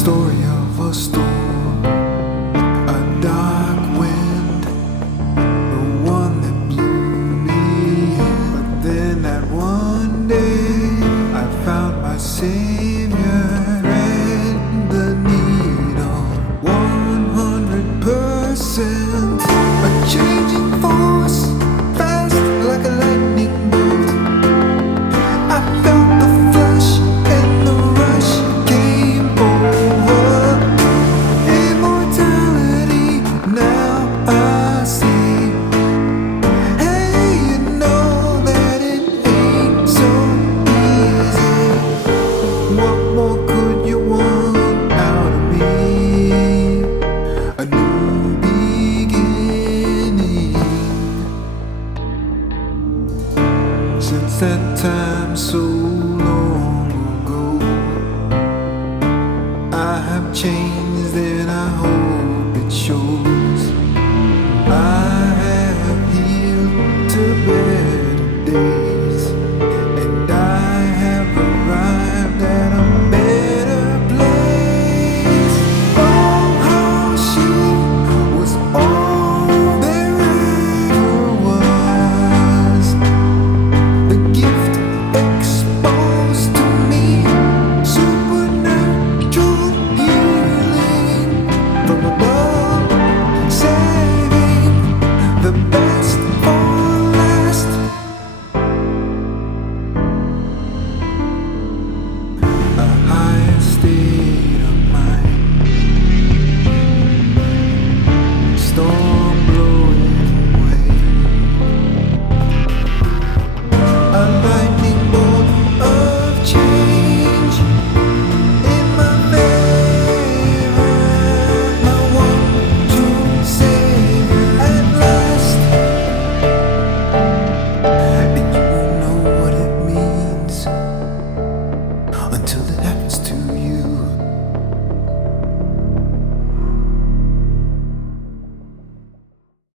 story of a storm, a dark wind, the one that blew me in. But then that one day I found my Savior, thread the needle 100%. A changing force, fast like a lightning bolt. I felt the flush and the rush came over. Immortality, now I see. Hey, you know that it ain't so easy. What more could you want out of me? A new beginning. Since that time so long ago, I have changed.